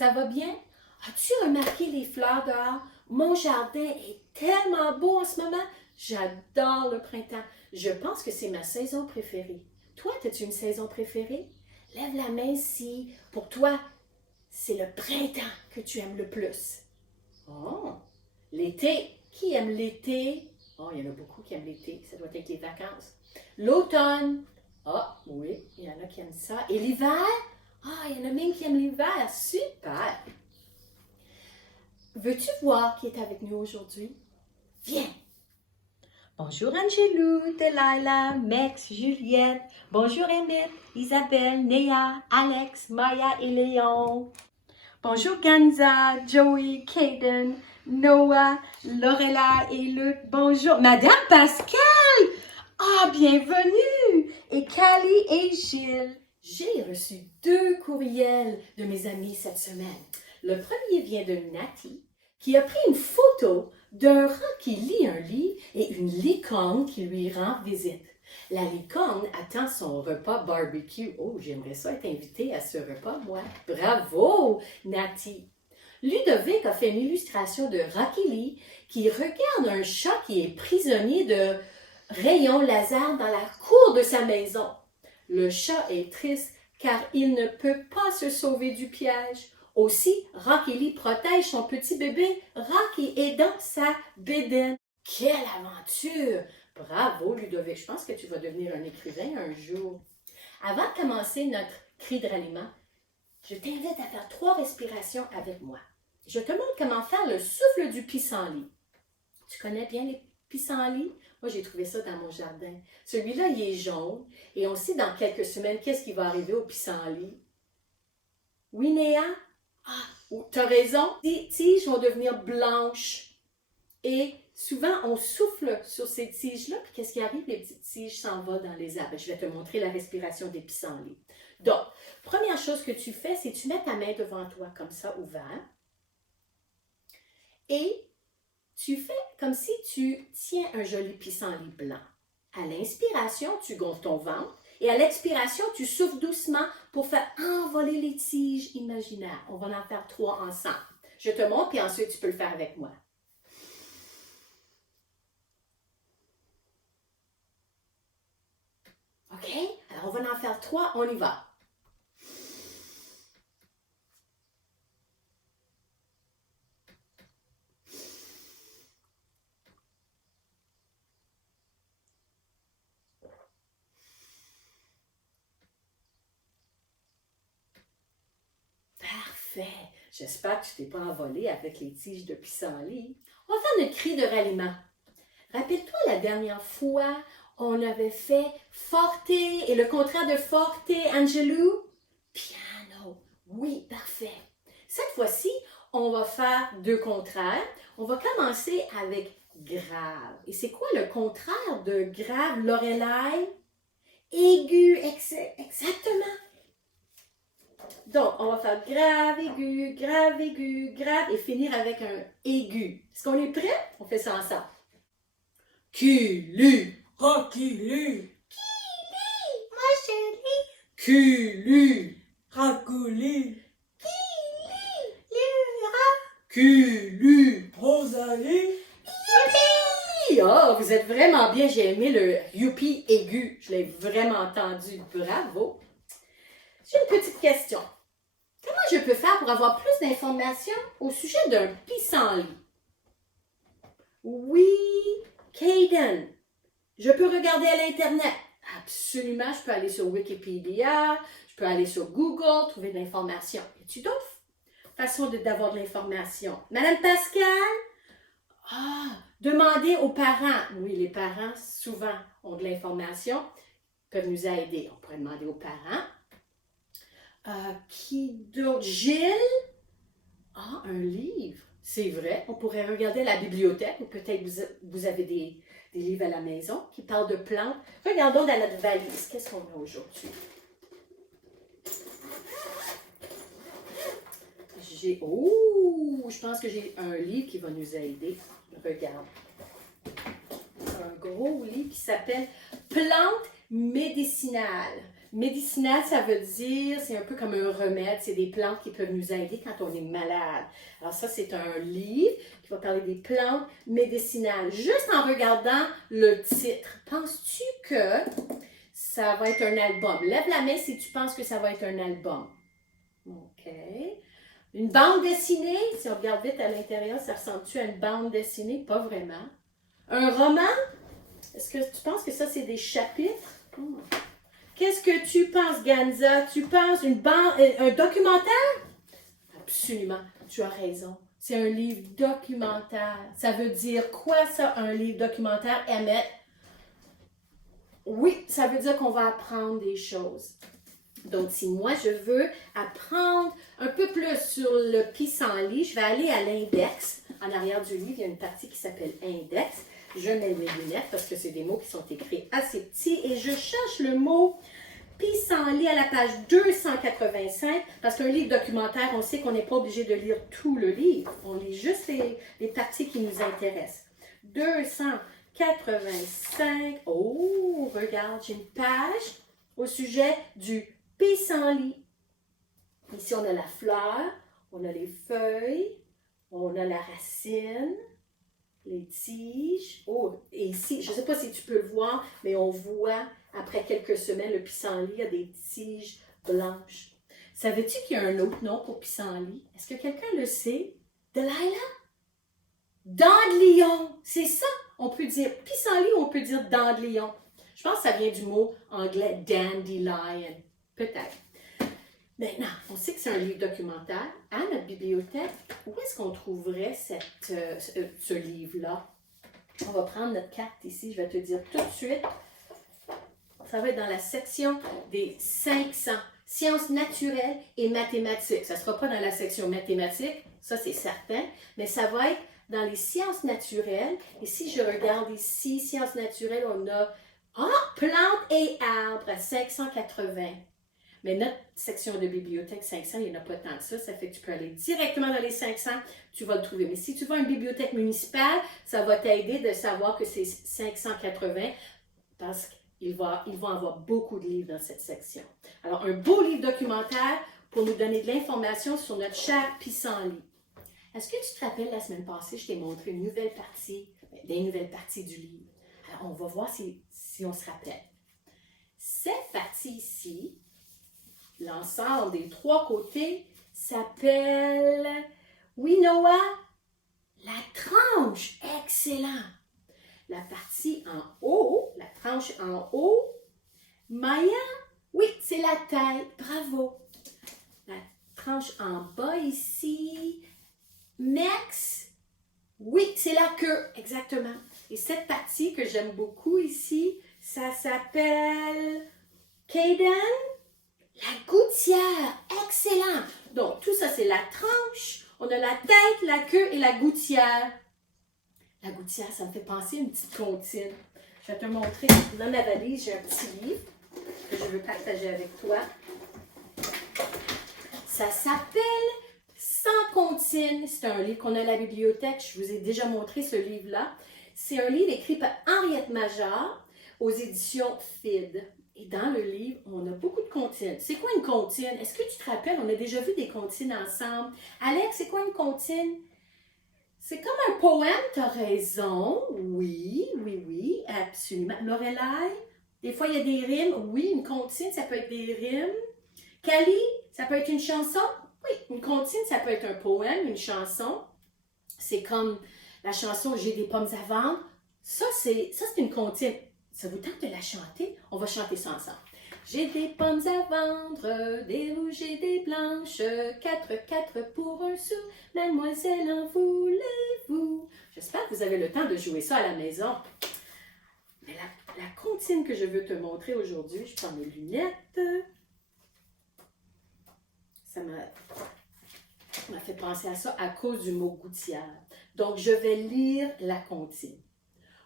ça va bien? As-tu remarqué les fleurs dehors? Mon jardin est tellement beau en ce moment. J'adore le printemps. Je pense que c'est ma saison préférée. Toi, as-tu une saison préférée? Lève la main si, pour toi, c'est le printemps que tu aimes le plus. Oh, l'été. Qui aime l'été? Oh, il y en a beaucoup qui aiment l'été. Ça doit être les vacances. L'automne. Ah, oui, il y en a qui aiment ça. Et l'hiver? Ah, il y en a même qui aiment l'hiver. Super! Veux-tu voir qui est avec nous aujourd'hui? Viens! Bonjour Angelou, Delilah, Mex, Juliette. Bonjour Emmett, Isabelle, Néa, Alex, Maya et Léon. Bonjour Ganza, Joey, Kaden, Noah, Lorella et Luc. Bonjour Madame Pascal. Ah, bienvenue. Et Cali et Gilles. J'ai reçu 2 courriels de mes amis cette semaine. Le premier vient de Natty, qui a pris une photo d'un rat qui lit un livre et une licorne qui lui rend visite. La licorne attend son repas barbecue. Oh, j'aimerais ça être invitée à ce repas, moi. Bravo, Natty! Ludovic a fait une illustration de Rocky Lee qui regarde un chat qui est prisonnier de rayons laser dans la cour de sa maison. Le chat est triste car il ne peut pas se sauver du piège. Aussi, Rocky Lee protège son petit bébé. Rocky est dans sa bédaine. Quelle aventure! Bravo, Ludovic. Je pense que tu vas devenir un écrivain un jour. Avant de commencer notre cri de ralliement, je t'invite à faire 3 respirations avec moi. Je te montre comment faire le souffle du pissenlit. Tu connais bien les pissenlits? Moi, j'ai trouvé ça dans mon jardin. Celui-là, il est jaune. Et on sait dans quelques semaines qu'est-ce qui va arriver au pissenlit. Oui, Néa? Ah, tu as raison. Les tiges vont devenir blanches. Et souvent, on souffle sur ces tiges-là. Puis qu'est-ce qui arrive? Les petites tiges s'en vont dans les arbres. Je vais te montrer la respiration des pissenlits. Donc, première chose que tu fais, c'est que tu mets ta main devant toi comme ça, ouverte. Et tu fais comme si tu tiens un joli pissenlit blanc. À l'inspiration, tu gonfles ton ventre et à l'expiration, tu souffles doucement pour faire envoler les tiges imaginaires. On va en faire 3 ensemble. Je te montre puis ensuite tu peux le faire avec moi. OK? Alors on va en faire 3, on y va. Parfait. J'espère que tu t'es pas envolé avec les tiges de pissenlit. On va faire notre cri de ralliement. Rappelle-toi la dernière fois, on avait fait forte et le contraire de forte, Angelou? Piano. Oui, parfait. Cette fois-ci, on va faire 2 contraires. On va commencer avec grave. Et c'est quoi le contraire de grave, Lorelai? Aigu, exactement. Donc, on va faire grave, aigu, grave et finir avec un aigu. Est-ce qu'on est prêt? On fait ça ensemble. Culu, Rocky, ma chérie. Culu, Racouli, Culu, Rosalie. Youpi! Oh, vous êtes vraiment bien. J'ai aimé le youpi aigu. Je l'ai vraiment entendu. Bravo. J'ai une petite question. Comment je peux faire pour avoir plus d'informations au sujet d'un pissenlit? Oui, Kaden. Je peux regarder à l'Internet. Absolument, je peux aller sur Wikipédia, je peux aller sur Google, trouver de l'information. Y a-t-il d'autres façons d'avoir de l'information? Madame Pascal? Ah, demander aux parents. Oui, les parents, souvent, ont de l'information, peuvent nous aider. On pourrait demander aux parents. Qui d'autre? Gilles? Ah, un livre. C'est vrai, on pourrait regarder à la bibliothèque ou peut-être vous avez des livres à la maison qui parlent de plantes. Regardons dans notre valise. Qu'est-ce qu'on a aujourd'hui? Je pense que j'ai un livre qui va nous aider. Regarde. Un gros livre qui s'appelle Plantes médicinales. Médicinal, ça veut dire, c'est un peu comme un remède, c'est des plantes qui peuvent nous aider quand on est malade. Alors ça, c'est un livre qui va parler des plantes médicinales. Juste en regardant le titre, penses-tu que ça va être un album? Lève la main si tu penses que ça va être un album. OK. Une bande dessinée, si on regarde vite à l'intérieur, ça ressemble-tu à une bande dessinée? Pas vraiment. Un roman? Est-ce que tu penses que ça, c'est des chapitres? Qu'est-ce que tu penses, Ganza? Tu penses un documentaire? Absolument, tu as raison. C'est un livre documentaire. Ça veut dire quoi ça, un livre documentaire, Emmett? Oui, ça veut dire qu'on va apprendre des choses. Donc, si moi, je veux apprendre un peu plus sur le pissenlit, je vais aller à l'index. En arrière du livre, il y a une partie qui s'appelle index. Je mets mes lunettes parce que c'est des mots qui sont écrits assez petits et je cherche le mot pissenlit à la page 285 parce qu'un livre documentaire, on sait qu'on n'est pas obligé de lire tout le livre. On lit juste les parties qui nous intéressent. 285. Oh, regarde, j'ai une page au sujet du pissenlit. Ici, on a la fleur, on a les feuilles, on a la racine, les tiges. Oh, et ici, je ne sais pas si tu peux le voir, mais on voit, après quelques semaines, le pissenlit a des tiges blanches. Savais-tu qu'il y a un autre nom pour pissenlit? Est-ce que quelqu'un le sait? Delilah? Dent de lion, c'est ça. On peut dire pissenlit ou on peut dire dent de lion. Je pense que ça vient du mot anglais dandelion. Peut-être. Maintenant, on sait que c'est un livre documentaire. À notre bibliothèque, où est-ce qu'on trouverait ce livre-là? On va prendre notre carte ici, je vais te dire tout de suite. Ça va être dans la section des 500, sciences naturelles et mathématiques. Ça ne sera pas dans la section mathématiques, ça c'est certain, mais ça va être dans les sciences naturelles. Et si je regarde ici, sciences naturelles, on a plantes et arbres à 580. Mais notre section de bibliothèque 500, il n'y en a pas tant que ça. Ça fait que tu peux aller directement dans les 500, tu vas le trouver. Mais si tu vas à une bibliothèque municipale, ça va t'aider de savoir que c'est 580 parce qu'ils vont avoir beaucoup de livres dans cette section. Alors, un beau livre documentaire pour nous donner de l'information sur notre cher pissenlit. Est-ce que tu te rappelles la semaine passée, je t'ai montré une nouvelle partie, des nouvelles parties du livre. Alors, on va voir si on se rappelle. Cette partie ici, l'ensemble des trois côtés s'appelle, oui Noah, la tranche. Excellent. La partie en haut, la tranche en haut, Maya, oui, c'est la tête. Bravo. La tranche en bas ici, Mex, oui, c'est la queue. Exactement. Et cette partie que j'aime beaucoup ici, ça s'appelle Caden. La gouttière, excellent! Donc, tout ça, c'est la tranche. On a la tête, la queue et la gouttière. La gouttière, ça me fait penser à une petite comptine. Je vais te montrer. Dans ma valise, j'ai un petit livre que je veux partager avec toi. Ça s'appelle Sans comptine. C'est un livre qu'on a à la bibliothèque. Je vous ai déjà montré ce livre-là. C'est un livre écrit par Henriette Major aux éditions FID. Et dans le livre, on a beaucoup de comptines. C'est quoi une comptine? Est-ce que tu te rappelles, on a déjà vu des comptines ensemble. Alex, c'est quoi une comptine? C'est comme un poème, tu as raison. Oui, absolument. Lorelai, des fois il y a des rimes. Oui, une comptine, ça peut être des rimes. Cali, ça peut être une chanson. Oui, une comptine, ça peut être un poème, une chanson. C'est comme la chanson J'ai des pommes à vendre. Ça, c'est une comptine. Ça vous tente de la chanter? On va chanter ça ensemble. J'ai des pommes à vendre, des rouges et des blanches, 4 pour un sou, mademoiselle en voulez-vous? J'espère que vous avez le temps de jouer ça à la maison. Mais la comptine que je veux te montrer aujourd'hui, je prends mes lunettes. Ça m'a fait penser à ça à cause du mot gouttière. Donc, je vais lire la comptine.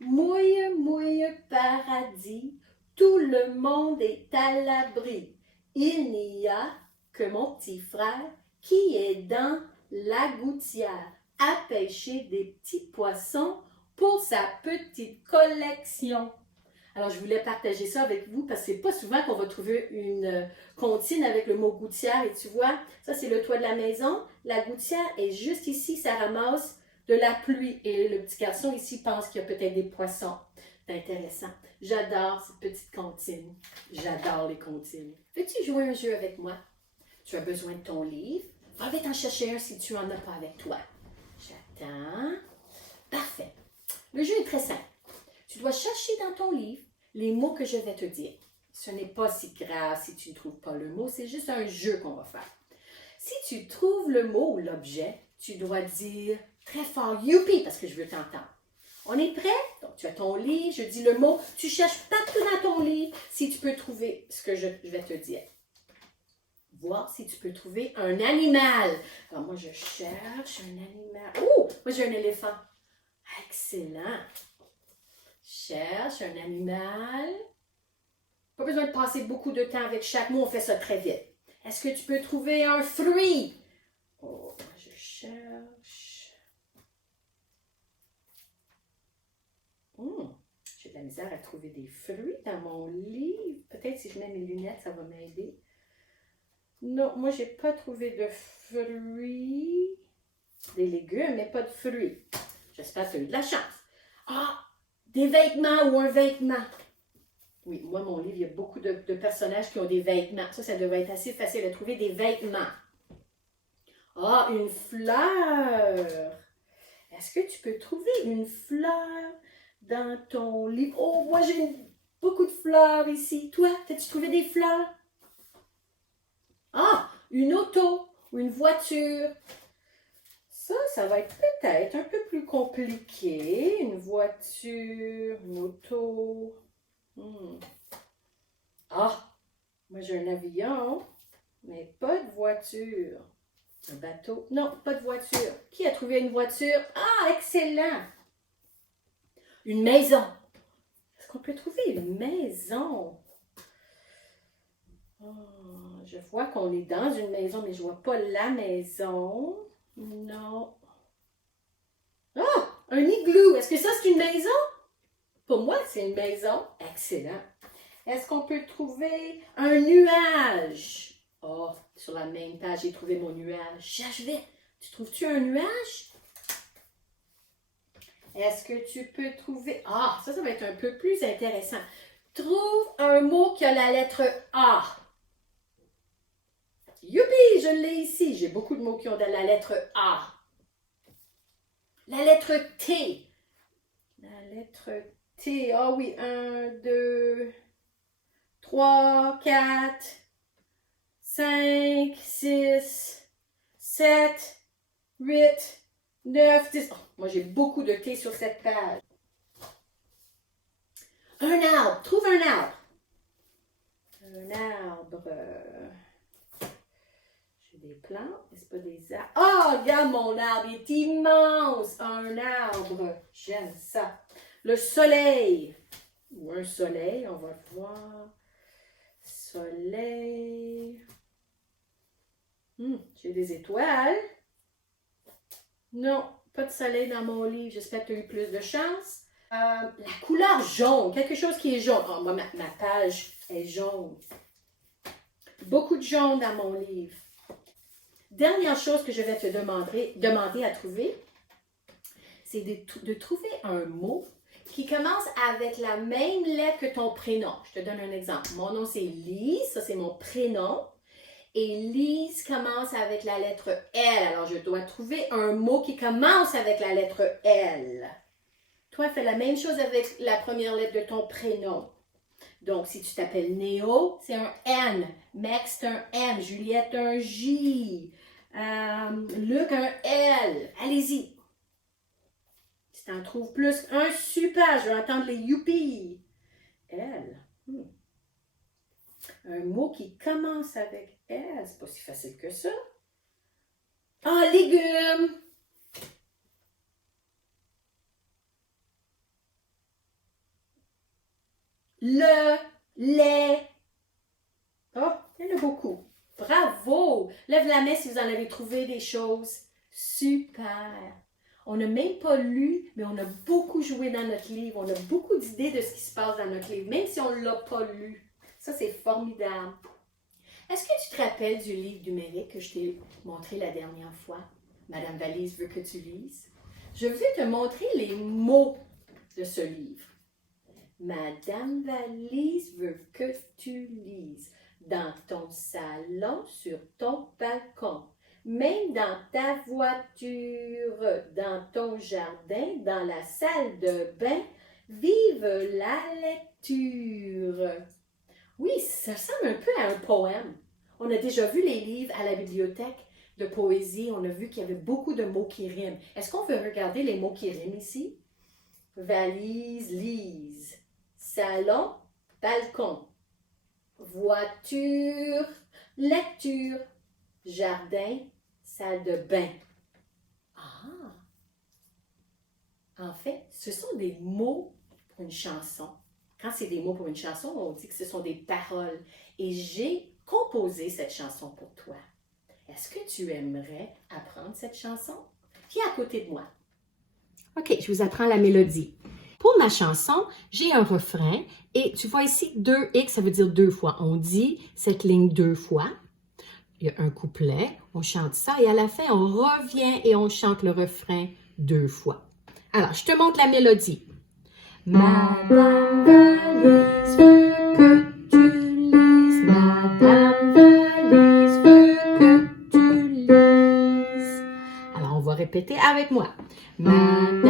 Mouille, mouille, paradis, tout le monde est à l'abri. Il n'y a que mon petit frère qui est dans la gouttière à pêcher des petits poissons pour sa petite collection. Alors, je voulais partager ça avec vous parce que c'est pas souvent qu'on va trouver une comptine avec le mot gouttière. Et tu vois, ça, c'est le toit de la maison. La gouttière est juste ici, ça ramasse de la pluie. Et le petit garçon ici pense qu'il y a peut-être des poissons. C'est intéressant. J'adore cette petite comptine. J'adore les comptines. Veux-tu jouer un jeu avec moi? Tu as besoin de ton livre. Va vite en chercher un si tu n'en as pas avec toi. J'attends. Parfait. Le jeu est très simple. Tu dois chercher dans ton livre les mots que je vais te dire. Ce n'est pas si grave si tu ne trouves pas le mot, c'est juste un jeu qu'on va faire. Si tu trouves le mot ou l'objet, tu dois dire très fort « Youpi » parce que je veux t'entendre. On est prêt? Donc, tu as ton livre, je dis le mot, tu cherches partout dans ton livre si tu peux trouver ce que je vais te dire. Voir si tu peux trouver un animal. Alors, moi, je cherche un animal. Oh, moi, j'ai un éléphant. Excellent. Cherche un animal. Pas besoin de passer beaucoup de temps avec chaque mot, on fait ça très vite. Est-ce que tu peux trouver un fruit? Oh, je cherche. J'ai de la misère à trouver des fruits dans mon livre. Peut-être si je mets mes lunettes, ça va m'aider. Non, moi, j'ai pas trouvé de fruits. Des légumes, mais pas de fruits. J'espère que tu as eu de la chance. Ah! Des vêtements ou un vêtement. Oui, moi, mon livre, il y a beaucoup de personnages qui ont des vêtements. Ça devrait être assez facile de trouver des vêtements. Ah, une fleur. Est-ce que tu peux trouver une fleur dans ton livre? Oh, moi, j'ai beaucoup de fleurs ici. Toi, as-tu trouvé des fleurs? Ah, une auto ou une voiture. Ça va être peut-être un peu plus compliqué. Une voiture, une auto. Ah, moi j'ai un avion, mais pas de voiture. Un bateau. Non, pas de voiture. Qui a trouvé une voiture? Ah, excellent! Une maison. Est-ce qu'on peut trouver une maison? Oh, je vois qu'on est dans une maison, mais je ne vois pas la maison. Non. Ah! Un igloo. Est-ce que ça, c'est une maison? Pour moi, c'est une maison. Excellent. Est-ce qu'on peut trouver un nuage? Oh, sur la même page, j'ai trouvé mon nuage. Cherche vite. Tu trouves-tu un nuage? Est-ce que tu peux trouver... Ah, ça va être un peu plus intéressant. Trouve un mot qui a la lettre A. Youpi, je l'ai ici. J'ai beaucoup de mots qui ont la lettre A. La lettre T. La lettre T. Ah oui, 1, 2, 3, 4, 5, 6, 7, 8, 9, 10. Oh, moi, j'ai beaucoup de T sur cette page. Un arbre. Trouve un arbre. Un arbre. J'ai des plantes, mais ce pas des arbres. Oh, regarde mon arbre, il est immense. Un arbre. J'aime ça. Le soleil. Ou un soleil, on va le voir. Soleil. J'ai des étoiles. Non, pas de soleil dans mon livre. J'espère que tu as eu plus de chance. La couleur jaune, quelque chose qui est jaune. Oh, moi, ma page est jaune. Beaucoup de jaune dans mon livre. Dernière chose que je vais te demander à trouver, c'est de trouver un mot qui commence avec la même lettre que ton prénom. Je te donne un exemple. Mon nom, c'est Lise. Ça, c'est mon prénom. Et Lise commence avec la lettre L. Alors, je dois trouver un mot qui commence avec la lettre L. Toi, fais la même chose avec la première lettre de ton prénom. Donc, si tu t'appelles Néo, c'est un N. Max, c'est un M. Juliette, un J. Luc, un L. Allez-y. Si tu en trouves plus, un super. Je veux entendre les youpi. L. Un mot qui commence avec L. C'est pas si facile que ça. Ah, légumes. Le, les. Oh, il y en a beaucoup. Bravo! Lève la main si vous en avez trouvé des choses. Super! On n'a même pas lu, mais on a beaucoup joué dans notre livre. On a beaucoup d'idées de ce qui se passe dans notre livre, même si on ne l'a pas lu. Ça, c'est formidable. Est-ce que tu te rappelles du livre numérique que je t'ai montré la dernière fois? Madame Valise veut que tu lises. Je vais te montrer les mots de ce livre. Madame Valise veut que tu lises. Dans ton salon, sur ton balcon, même dans ta voiture, dans ton jardin, dans la salle de bain, vive la lecture. Oui, ça ressemble un peu à un poème. On a déjà vu les livres à la bibliothèque de poésie. On a vu qu'il y avait beaucoup de mots qui riment. Est-ce qu'on veut regarder les mots qui riment ici? Valise, lise. Salon, balcon. Voiture, lecture. Jardin, salle de bain. Ah! En fait, ce sont des mots pour une chanson. Quand c'est des mots pour une chanson, on dit que ce sont des paroles. Et j'ai composé cette chanson pour toi. Est-ce que tu aimerais apprendre cette chanson? Viens à côté de moi. OK, je vous apprends la mélodie. Pour ma chanson, j'ai un refrain et tu vois ici 2x, ça veut dire 2 fois. On dit cette ligne 2 fois. Il y a un couplet, on chante ça et à la fin, on revient et on chante le refrain 2 fois. Alors, je te montre la mélodie. Madame Valise veut que tu lises. Madame Valise veut que tu lises. Alors, on va répéter avec moi. Madame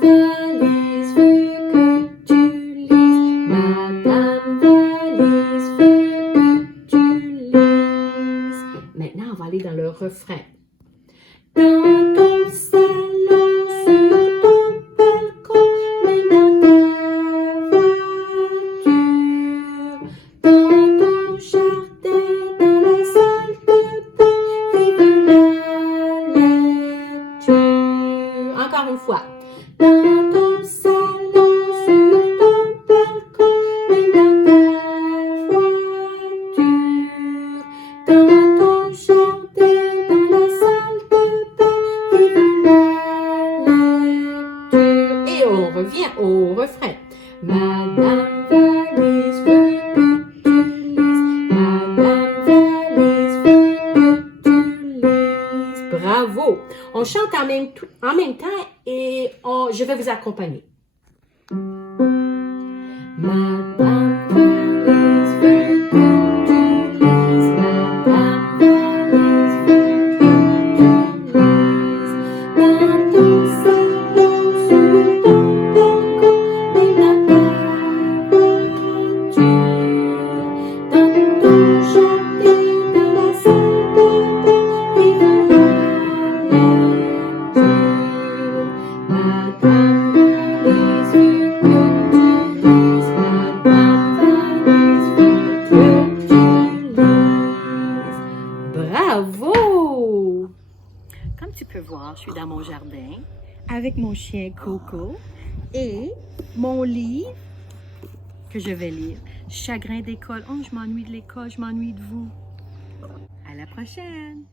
Valise veut que tu lises. Madame Valise veut que tu lises. Maintenant, on va aller dans le refrain. Dans ton salon, sur ton balcon, mais dans ta voiture, dans ton jardin, dans la salle de bain, vive la lecture. Encore une fois. Dans ton salon, sur ton balcon, mais dans ta voiture, dans ton jardin, dans la salle de bain, vive la lecture. Et on revient au refrain. Madame Valise veut que tu lises. Madame Valise veut que tu lises. Bravo! On chante en même temps et je vais vous accompagner. Madame Valise veut que tu lises. Madame Valise veut que tu lises. Dans ton salon, sur ton balcon, mais dans ta voiture, dans ton jardin, dans la salle de bain, vive la lecture. Madame Valise veut que tu lises. Madame Valise veut que tu lises. Bravo! Comme tu peux voir, je suis dans mon jardin avec mon chien Coco et mon livre que je vais lire. Chagrin d'école. Oh, je m'ennuie de l'école, je m'ennuie de vous. À la prochaine!